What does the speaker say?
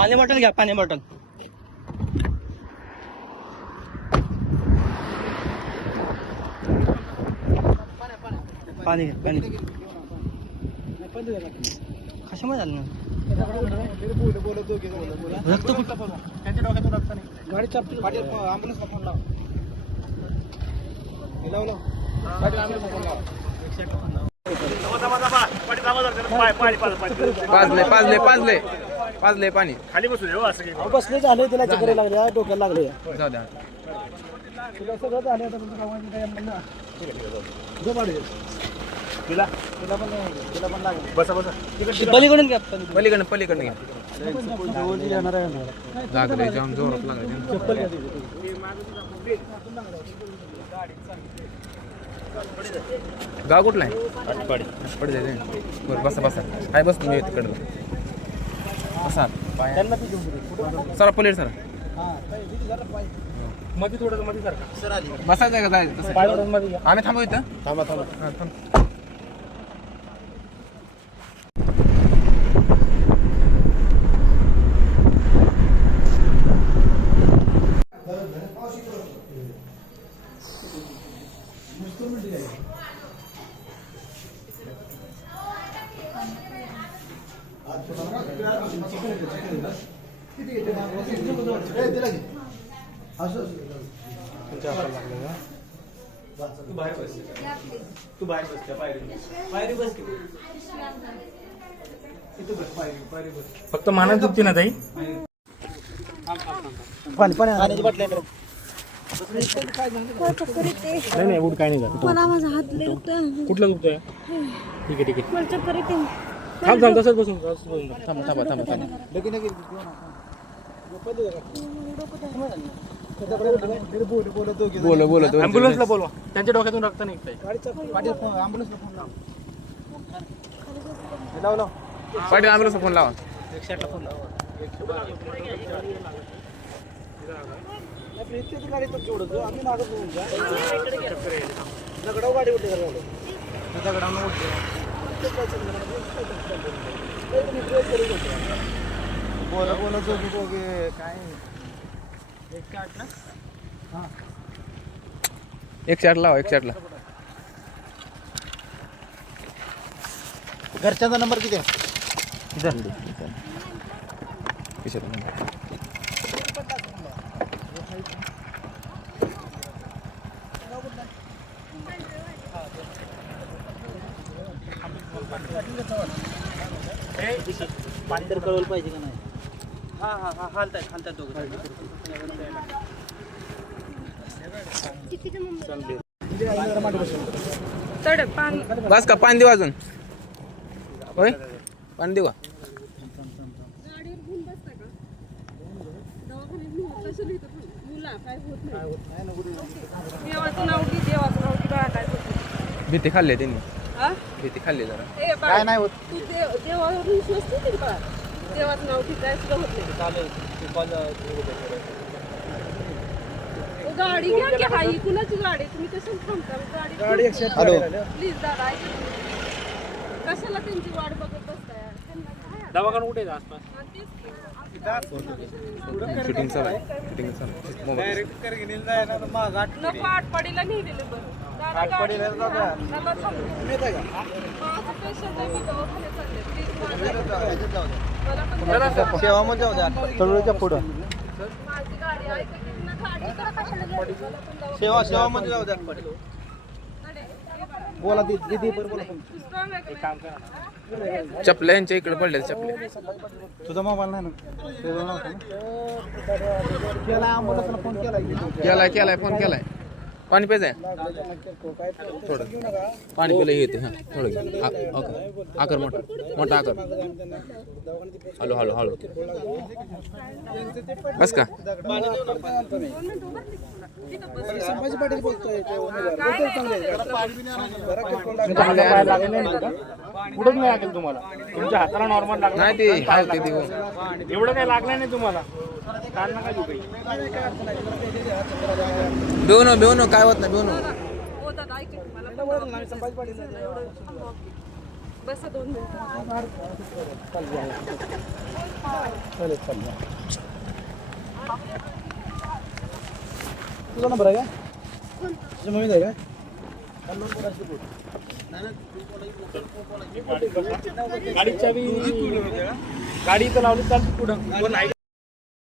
पाणी बॉटल घ्या पाणी बॉटल. पाणी घ्या पाणी कशामुळे झालं ना रक्त कुठं? त्यांच्या डोक्यातून रक्त नाही गाडी चापली पाटील ॲम्ब्युलन्सला फोन लाव हे लाव लाव पाटील ॲम्ब्युलन्सला फोन लाव पाजले पाजले पाजले. पाजले पाणी. खाली बसू दे हो असं काही. बसले झाले तिला चक्कर लागले डोक्याला लागले. जाऊ द्या. तुला सगळं झालं आता तुमचं गावामध्ये काय म्हणलं ना जो पाडी तिला? तिला पण तिला पण लागले. बसा बसा. बलीकडून घ्या. पलीकडनं. पलीकडनं घ्या. येणार आहे लागले जाऊन जोरात लागले. चप्पल घ्या तिथे. गाव कुठला आहे? पडे दे बरं बसा बसा. काय बस तुम्ही तिकडलं पाय त्यांना बी घेऊन गेले. सरा पलीड सर. हा, पाय. मध्ये थोडं मध्ये सारखं. बसायचं आहे का जायचं? तसं? पाय वरून मध्ये घ्या. आम्ही थांबू इथं. थांबा थांबा. तू बाहेर बस त्या पायरी पायरी बस की फक्त माना दुखते ना ताई? पाणी पाणी पाण्याची बाटली आहे. चक्कर येते नाही नाही उठ काय नाही. कुठलं दुखतंय? ठीक आहे ठीक आहे. थांब थांब तसंच बसून तसंच बसून. थांबा थांबा थांबा थांबा. त्याच्याकडे बोलू बोलू, बोल ॲम्ब्युलन्सला बोलवा. त्यांच्या डोक्यातून रक्त निघतंय. गाडीचा पाटील फोन- ॲम्ब्युलन्सला फोन लाव. हे लाव. फोन लावा. दगडावर गाडी उलटी. बोला बोला दोघी दोघे काय? हा. एक शर्ट लावा एक शर्टला घरच्यांचा नंबर किती आहे? पाणी तर कळवलं पाहिजे का नाही हा हा हा हालताय हालताय दोघं पाणी बस का पाणी देऊ अजून? होय? पाणी देऊ का? देवाचं नाव काय भीती खाल्ली त्यांनी. भीती खाल्ली जरा काय नाही होत तू देव देवावर विश्वास ठेवते का? देवाचं नाव सुद्धा होत नाही कॉल ओ, गाडी घ्या की हाई कुणाची गाडी आहे? तुम्ही कशाला थांबता गाडी गाडी. प्लीज दादा ऐका. कशाला त्यांची वाट बघत बसताय त्यांना काय आहे? दवाखाना कुठे आहे आसपास हा, तेच की. शूटिंग चालू आहे शूटिंग चालू आहे. मोबाईल आटपाडीला नेलेलं बरं दादा गाडी नका. माझं पेशंट आहे मी सेवा मध्ये जाऊ द्या. तळुळीच्या पुढं सेवा सेवा मध्ये जाऊ द्या. बोला दीदी बोला? चपल्या यांच्या इकडे पडल्या चपल्या. तुझा मोबाईल नाही ना? केला फोन केला केलाय केलाय. फोन केलाय. पाणी प्यायचंय थोडं पाणी पिलं येते हां थोडं घे. आकर मोठा मोठा आकर. Hello hello hello. बस का? संभाजी पाटील बोलतोय नाही का कुठंच नाही लागेल तुम्हाला. तुमच्या हाताला नॉर्मल लागलं नाही ते देऊ एवढं काही लागलं नाही तुम्हाला. काल नका देऊ काय होत नाही बेऊ दोन चालेल तुझा नंबर आहे का तुझ्या मम्मीचा आहे का गाडीच्या बी गाडी तर लावली चालते पुढं.